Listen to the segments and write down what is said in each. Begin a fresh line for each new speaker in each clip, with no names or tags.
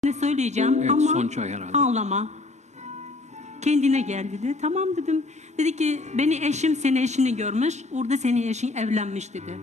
Ne söyleyeceğim
Evet,
ama
son çay herhalde.
ağlama. Kendine gel dedi. Tamam dedim. Dedi ki beni eşim senin eşini görmüş. Orada senin eşin evlenmiş dedi.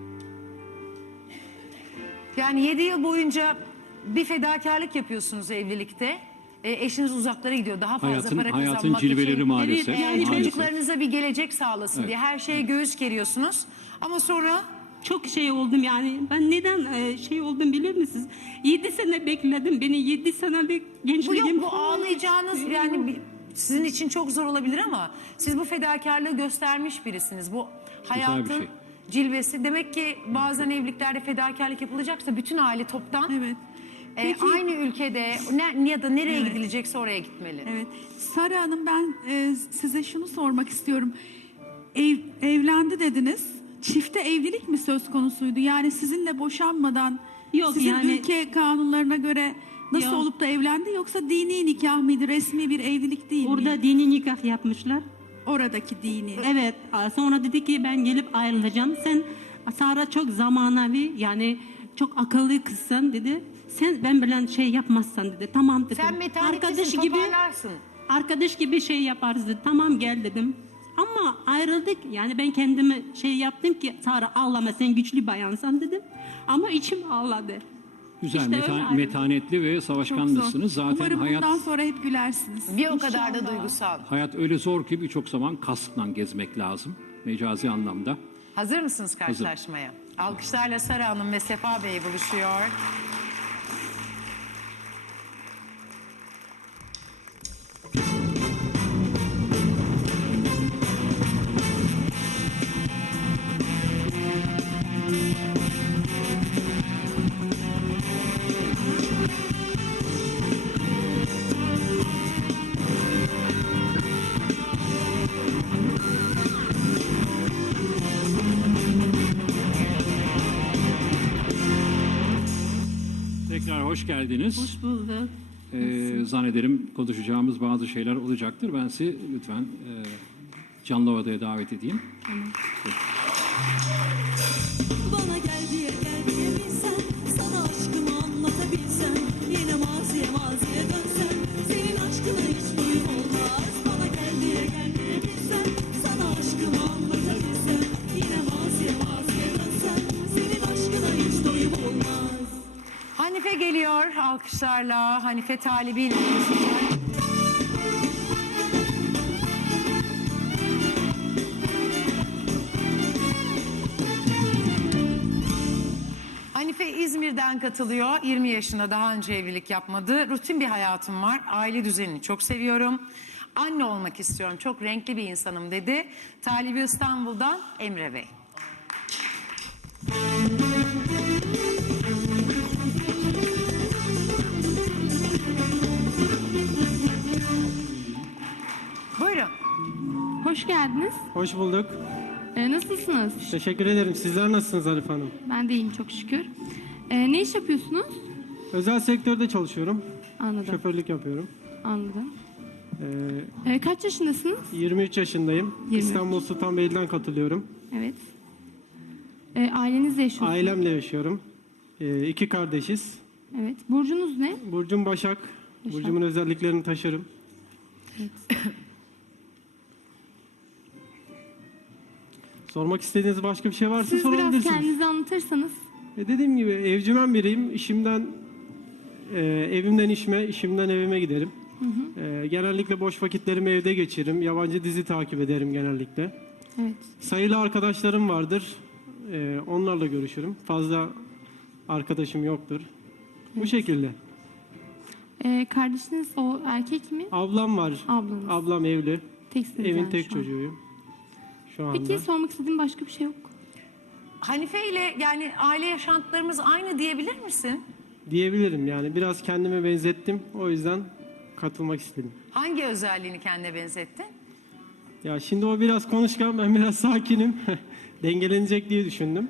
Yani 7 yıl boyunca bir fedakarlık yapıyorsunuz evlilikte. Eşiniz uzaklara gidiyor. Daha fazla para
Hayatın
kazanmak
cilveleri
için.
maalesef.
Evet, yani
maalesef.
Çocuklarınıza bir gelecek sağlasın diye her şeye göğüs geriyorsunuz. Ama sonra
Çok şey oldum yani. Ben neden şey oldum bilir misiniz? 7 sene bekledim. Beni 7 senelik
bu
gençliğim
yok bu
falan.
ağlayacağınız yani sizin için çok zor olabilir ama siz bu fedakarlığı göstermiş birisiniz. Bu hayatın
şey.
cilvesi. Demek ki bazen evliliklerde fedakarlık yapılacaksa bütün aile toptan
Evet.
aynı ülkede ya da nereye gidilecekse oraya gitmeli.
Evet. Sara Hanım ben size şunu sormak istiyorum. Evlendi dediniz. Çifte evlilik mi söz konusuydu? Yani sizinle boşanmadan
Yok,
sizin
yani-
ülke kanunlarına göre nasıl
Yok.
olup da evlendi yoksa dini nikah mıydı? Resmi bir evlilik değil
Orada
mi?
dini nikah yapmışlar.
Oradaki dini.
Evet. Sonra dedi ki ben gelip ayrılacağım. Sen Sara çok zamanavi yani çok akıllı kızsın dedi. Sen ben bilen şey yapmazsan dedi. Tamam dedim.
Sen metanetlisin, toparlarsın.
Arkadaş gibi şey yaparız dedi. Tamam gel dedim. Ama ayrıldık. Yani ben kendimi şey yaptım ki Sara ağlama sen güçlü bayansan dedim. Ama içim ağladı.
Güzel,
İşte öyle ayrıldık.
metanetli ve
Çok zor.
savaşkanlısınız. Zaten
Umarım
hayat
bundan sonra hep gülersiniz.
Bir o kadar da
İnşallah.
duygusal.
hayat öyle zor ki birçok zaman kaskla gezmek lazım. Mecazi anlamda.
Hazır mısınız karşılaşmaya? Alkışlarla Sara Hanım ve Sefa Bey buluşuyor.
Tekrar hoş geldiniz.
Hoş bulduk.
Zannederim konuşacağımız bazı şeyler olacaktır. Ben sizi lütfen canlı odaya davet edeyim.
Bana gel diye bilsen, sana aşkımı anlatabilsem, yine maziye dönsem, senin aşkına hiç doyum olmaz. Bana gel diye bilsen, sana aşkımı anlatabilsem, yine maziye dönsem, senin aşkına hiç doyum olmaz.
Hanife geliyor alkışlarla. Hanife Talibi. Hanife İzmir'den katılıyor. 20 yaşında, daha önce evlilik yapmadı. Rutin bir hayatım var. Aile düzenini çok seviyorum. Anne olmak istiyorum. Çok renkli bir insanım dedi. Talibi İstanbul'dan Emre Bey. Buyurun.
Hoş geldiniz.
Hoş bulduk.
Nasılsınız?
Teşekkür ederim. Sizler nasılsınız Arif Hanım?
Ben de iyiyim çok şükür. Ne iş yapıyorsunuz?
Özel sektörde çalışıyorum.
Anladım.
Şoförlük yapıyorum.
Anladım.
Ee,
Kaç yaşındasınız?
23 yaşındayım.
23.
İstanbul Sultanbeyli'den katılıyorum.
Evet. Ailenizle yaşıyorsunuz.
Ailemle yaşıyorum. 2 kardeşiz.
Evet. Burcunuz ne?
Burcum Başak.
Başak.
Burcumun özelliklerini taşırım. Sormak istediğiniz başka bir şey varsa
Siz biraz
sorabilirsiniz.
kendinizi anlatırsanız.
Dediğim gibi evcimen biriyim. Evimden işime, işimden evime giderim. Genellikle boş vakitlerimi evde geçiririm. Yabancı dizi takip ederim genellikle.
Evet.
Sayılı arkadaşlarım vardır. Onlarla görüşürüm. Fazla arkadaşım yoktur. Bu şekilde.
Kardeşiniz o erkek mi?
Ablam var.
Ablanız.
Ablam evli.
Teksiniz
Evin
yani
tek
şu an.
çocuğuyum. Şu anda.
Peki sormak istediğim başka bir şey yok.
Hanife ile yani aile yaşantılarımız aynı diyebilir misin?
Diyebilirim yani. Biraz kendime benzettim. O yüzden katılmak istedim.
Hangi özelliğini kendine benzettin?
Ya şimdi o biraz konuşkan, ben biraz sakinim. Dengelenecek diye düşündüm.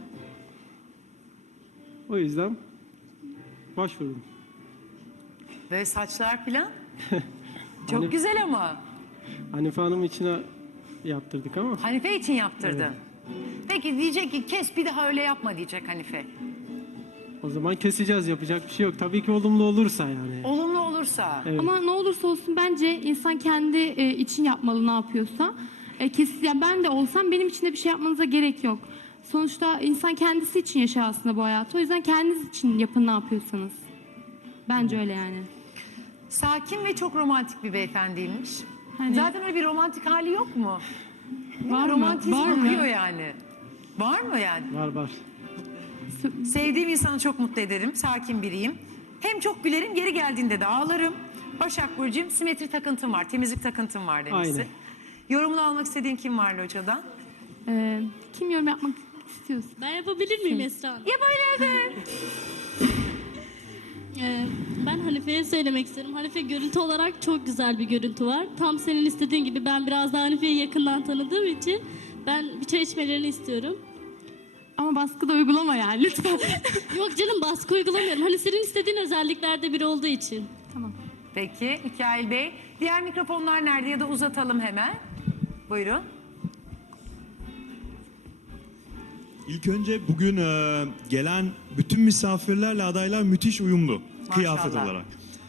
O yüzden başvurdum.
Böyle saçlar falan. Çok
Hanif-
güzel ama.
Hanife Hanım içine yaptırdık ama.
Hanife için yaptırdın.
Evet.
Peki diyecek ki kes bir daha öyle yapma diyecek Hanife.
O zaman keseceğiz, yapacak bir şey yok. Tabii ki olumlu olursa yani.
Olumlu olursa.
Evet.
Ama ne olursa olsun bence insan kendi için yapmalı ne yapıyorsa. Yani ben de olsam benim için de bir şey yapmanıza gerek yok. Sonuçta insan kendisi için yaşar aslında bu hayatı. O yüzden kendiniz için yapın ne yapıyorsanız. Bence öyle yani.
Sakin ve çok romantik bir beyefendiymiş.
Hani-
Zaten öyle bir romantik hali yok mu?
Var mı?
Romantizm
Var mı?
akıyor yani. Var mı yani?
Var.
Sevdiğim insanı çok mutlu ederim. Sakin biriyim. Hem çok gülerim, geri geldiğinde de ağlarım. Başak Burcu'yum, simetri takıntım var, temizlik takıntım var demişsin.
Aynen.
Yorumunu almak istediğin kim var Loca'dan?
Kim yorum yapmak istiyorsun?
Ben yapabilir miyim Esra Hanım?
Ya böyle de.
Ben Hanife'ye söylemek istiyorum. Hanife görüntü olarak çok güzel bir görüntü var. Tam senin istediğin gibi ben biraz daha Hanife'yi yakından tanıdığım için ben bir çay içmelerini istiyorum.
Ama baskı da uygulama yani lütfen.
Yok canım baskı uygulamıyorum. Hani senin istediğin özelliklerde biri olduğu için.
Tamam.
Peki Mikail Bey. Diğer mikrofonlar nerede ya da uzatalım hemen. Buyurun.
İlk önce bugün gelen bütün misafirlerle adaylar müthiş uyumlu kıyafet olarak.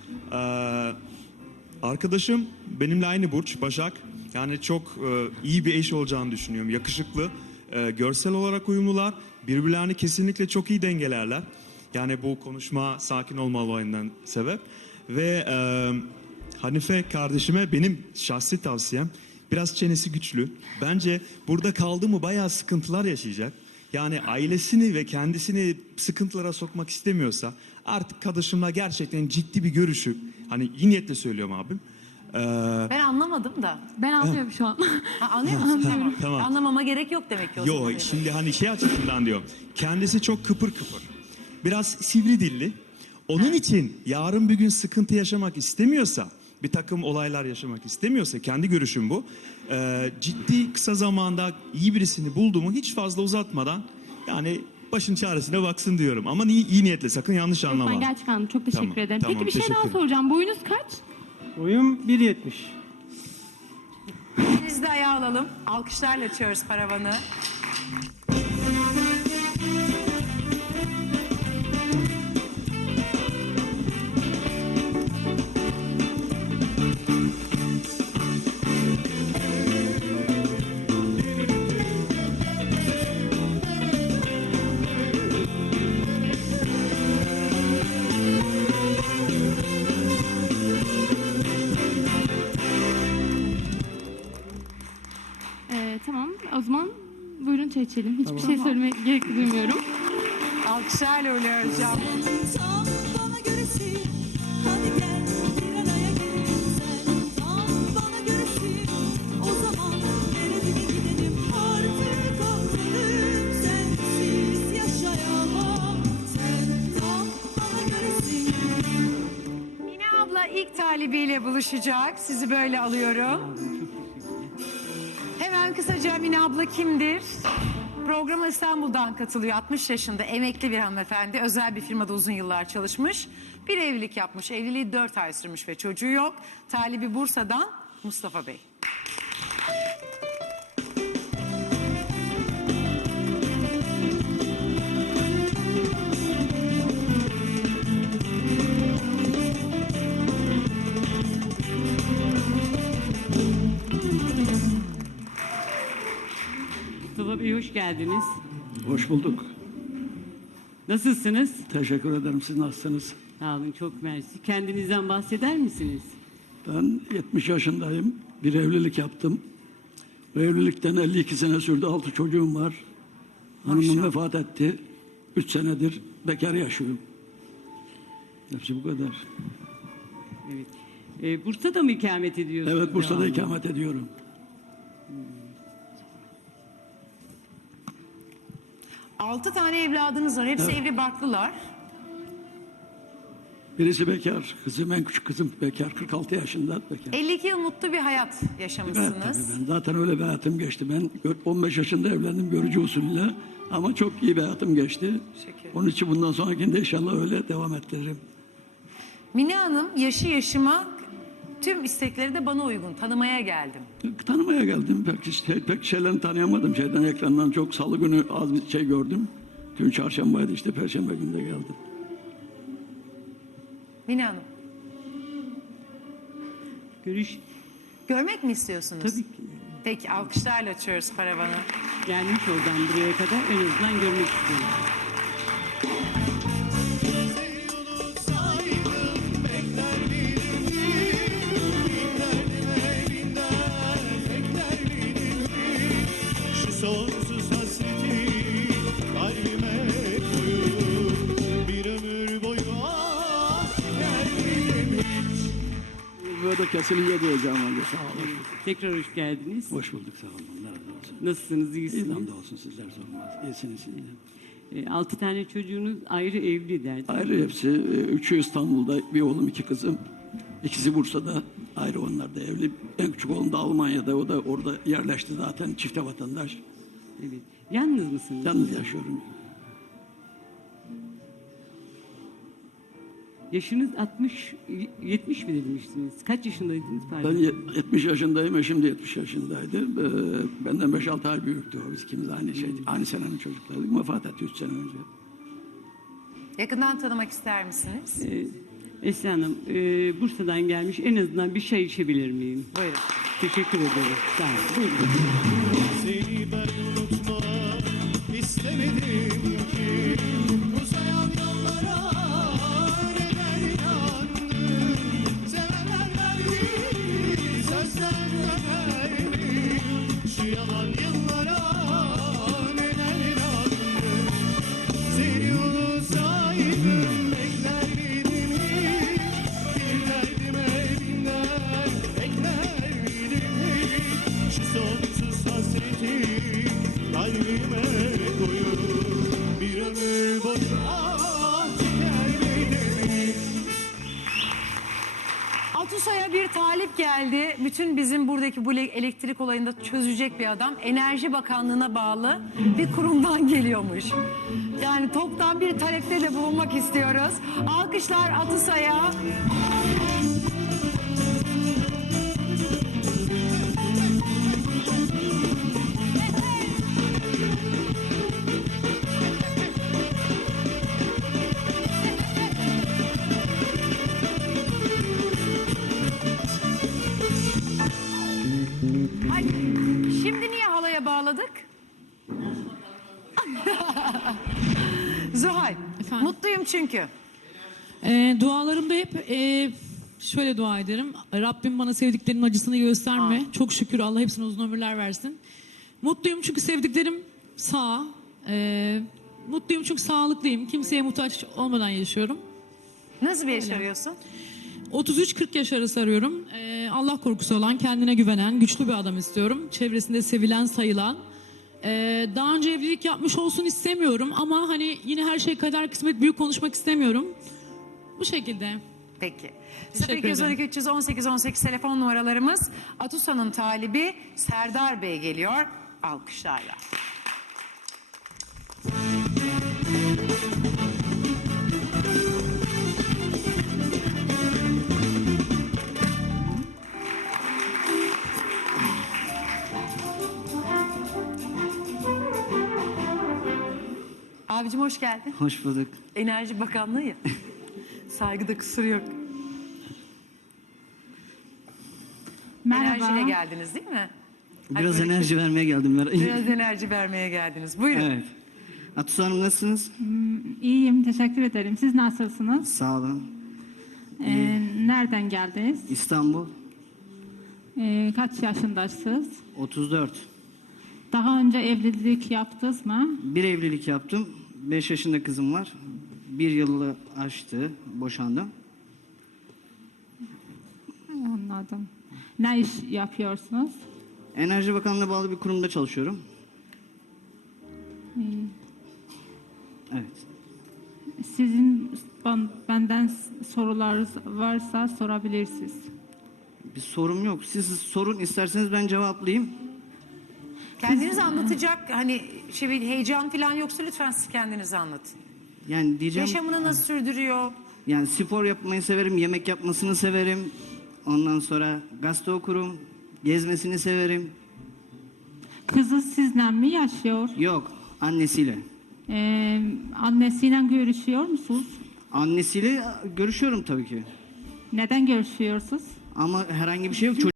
Arkadaşım benimle aynı burç Başak. Yani çok iyi bir eş olacağını düşünüyorum. Yakışıklı, görsel olarak uyumlular. Birbirlerini kesinlikle çok iyi dengelerler. Yani bu konuşma sakin olma olayından sebep. Ve Hanife kardeşime benim şahsi tavsiyem biraz çenesi güçlü. Bence burada kaldı mı bayağı sıkıntılar yaşayacak. Yani ailesini ve kendisini sıkıntılara sokmak istemiyorsa artık kardeşimle gerçekten ciddi bir görüşüp hani iyi niyetle söylüyorum abim.
Ben anlamadım da.
Ben anlıyorum şu an.
Ha, anlıyor musun? Tamam.
Tamam.
Anlamama gerek yok demek ki o zaman.
Yo şimdi hani şey açısından diyor. Kendisi çok kıpır kıpır. Biraz sivri dilli. Onun için yarın bir gün sıkıntı yaşamak istemiyorsa, bir takım olaylar yaşamak istemiyorsa, kendi görüşüm bu. Ciddi kısa zamanda iyi birisini buldu mu hiç fazla uzatmadan yani başın çaresine baksın diyorum. Ama iyi niyetle sakın yanlış anlama.
Ben gerçekten çok teşekkür
Tamam,
ederim.
tamam,
Peki bir şey
teşekkür
daha
ederim.
soracağım. Boyunuz kaç?
Boyum 1.70.
Biz de ayağa alalım. Alkışlarla açıyoruz paravanı.
Tamam. O zaman buyurun çay içelim. Hiçbir şey söylemeye gerek duymuyorum.
Alkışlarla uğurluyoruz canım.
Sen tam bana göresin. Hadi gel bir araya gelin. Sen tam bana göresin. O zaman nereye gidelim artık anladım. Sensiz yaşayamam. Sen tam bana göresin.
Mine abla ilk talibiyle buluşacak. Sizi böyle alıyorum. Hemen kısaca Mine abla kimdir? Programa İstanbul'dan katılıyor. 60 yaşında emekli bir hanımefendi. Özel bir firmada uzun yıllar çalışmış. Bir evlilik yapmış. Evliliği 4 ay sürmüş ve çocuğu yok. Talibi Bursa'dan Mustafa Bey.
Mustafa Bey hoş geldiniz.
Hoş bulduk.
Nasılsınız?
Teşekkür ederim. Siz nasılsınız?
Sağ olun çok mersi. Kendinizden bahseder misiniz?
Ben 70 yaşındayım. Bir evlilik yaptım. Bu evlilikten 52 sene sürdü. 6 çocuğum var. Hanımım
Maşallah.
vefat etti. 3 senedir bekar yaşıyorum. Hepsi bu kadar.
Evet. Bursa'da mı ikamet ediyorsunuz?
Evet, Bursa'da
devamlı?
ikamet ediyorum.
6 tane evladınız var. Hepsi evli barklılar.
Birisi bekar. Kızım, en küçük kızım bekar. 46 yaşında bekar.
52 yıl mutlu bir hayat
Evet, tabii
yaşamışsınız.
ben zaten öyle bir hayatım geçti. Ben 15 yaşında evlendim görücü usulüyle. Ama çok iyi bir hayatım geçti.
Teşekkür.
Onun için bundan sonrakinde inşallah öyle devam ettiririm.
Mine Hanım yaşı yaşıma tüm istekleri de bana uygun. Tanımaya geldim.
Tanımaya geldim. Pek şeylerini tanıyamadım. Ekrandan çok salı günü az bir şey gördüm. Dün çarşambaydı işte perşembe günü de geldim.
Mine Hanım. Görmek mi istiyorsunuz?
Tabii ki.
Peki alkışlarla açıyoruz paravanı.
Gelmiş oradan buraya kadar en azından görmek istiyorum.
Şu sonsuz hasreti kalbime koyup bir ömür boyu çeker hiç.
Burada kesilince duyacağım önce. Sağ olun.
Tekrar hoş geldiniz.
Hoş bulduk, sağ olun. Nerede olsun?
Nasılsınız, iyisiniz?
İyi hamdolsun, sizler sormaz. İyisiniz siz de.
6 tane çocuğunuz ayrı evli derdi.
Ayrı hepsi. Üçü İstanbul'da, bir oğlum, iki kızım. İkisi Bursa'da, ayrı onlar da evli. En küçük oğlum da Almanya'da, o da orada yerleşti zaten, çifte vatandaş.
Evet. Yalnız mısınız?
Yalnız yaşıyorum.
Yaşınız 70 mi demiştiniz? Kaç yaşındaydınız?
Ben
Pardon.
70 yaşındayım, eşim de 70 yaşındaydı. Benden 5-6 ay büyüktü o. Biz ikimiz aynı senenin çocuklarıydık. Vefat etti 3 sene önce.
Yakından tanımak ister misiniz?
Esra Hanım, Bursa'dan gelmiş. En azından bir çay içebilir miyim?
Buyurun.
Teşekkür ederim. Sağ olun. Buyurun.
Seni ben unutmak istemedim ki uzayan yollara neden inandın? Sevenler verdi, sözler verdi. Şu yalan yıllara neden inandın? Seni unutsaydım bekler miydim hiç? Bir derdime binler bekler miydim hiç? Şu sonsuz hasreti kalbime koyup bir ömür boyu çeker miydim?
Atusa'ya bir talip geldi. Bütün bizim buradaki bu elektrik olayında çözecek bir adam. Enerji Bakanlığı'na bağlı bir kurumdan geliyormuş. Yani toptan bir talepte de bulunmak istiyoruz. Alkışlar Atusa'ya. Hadi. Şimdi niye halaya bağladık? Zuhal, mutluyum çünkü.
Dualarımda hep şöyle dua ederim. Rabbim bana sevdiklerimin acısını gösterme. Çok şükür Allah hepsine uzun ömürler versin. Mutluyum çünkü sevdiklerim sağ. Mutluyum çünkü sağlıklıyım. Kimseye muhtaç olmadan yaşıyorum.
Nasıl bir yaş arıyorsun?
33-40 yaş arası arıyorum. Allah korkusu olan, kendine güvenen, güçlü bir adam istiyorum. Çevresinde sevilen, sayılan. Daha önce evlilik yapmış olsun istemiyorum ama hani yine her şey kader kısmet büyük konuşmak istemiyorum. Bu şekilde.
Peki.
Teşekkür
0212 318 18 telefon numaralarımız. Atusa'nın talibi Serdar Bey geliyor. Alkışlarla. Abicim hoş geldin.
Hoş bulduk.
Enerji Bakanlığı ya. Saygıda kusur yok.
Merhaba.
Enerjiyle geldiniz değil mi?
Biraz
Hadi
enerji vermeye geldim.
Biraz enerji vermeye geldiniz. Buyurun.
Evet. Atus Hanım nasılsınız?
İyiyim, teşekkür ederim. Siz nasılsınız?
Sağ olun.
Nereden geldiniz?
İstanbul.
Kaç yaşındasınız?
34.
Daha önce evlilik yaptınız mı?
Bir evlilik yaptım. 5 yaşında kızım var. 1 yılı aştı. Boşandım.
Anladım. Ne iş yapıyorsunuz?
Enerji Bakanlığı'na bağlı bir kurumda çalışıyorum. Evet.
Sizin benden sorularınız varsa sorabilirsiniz.
Bir sorum yok. Siz sorun, isterseniz ben cevaplayayım.
Kendiniz anlatacak hani bir heyecan falan yoksa lütfen siz kendinizi anlatın.
Yani diyeceğim...
Yaşamını nasıl sürdürüyor?
Yani spor yapmayı severim, yemek yapmasını severim. Ondan sonra gazete okurum, gezmesini severim.
Kızı sizle mi yaşıyor?
Yok, annesiyle.
Annesiyle görüşüyor musunuz?
Annesiyle görüşüyorum tabii ki.
Neden görüşüyorsunuz?
Ama herhangi bir şey yok.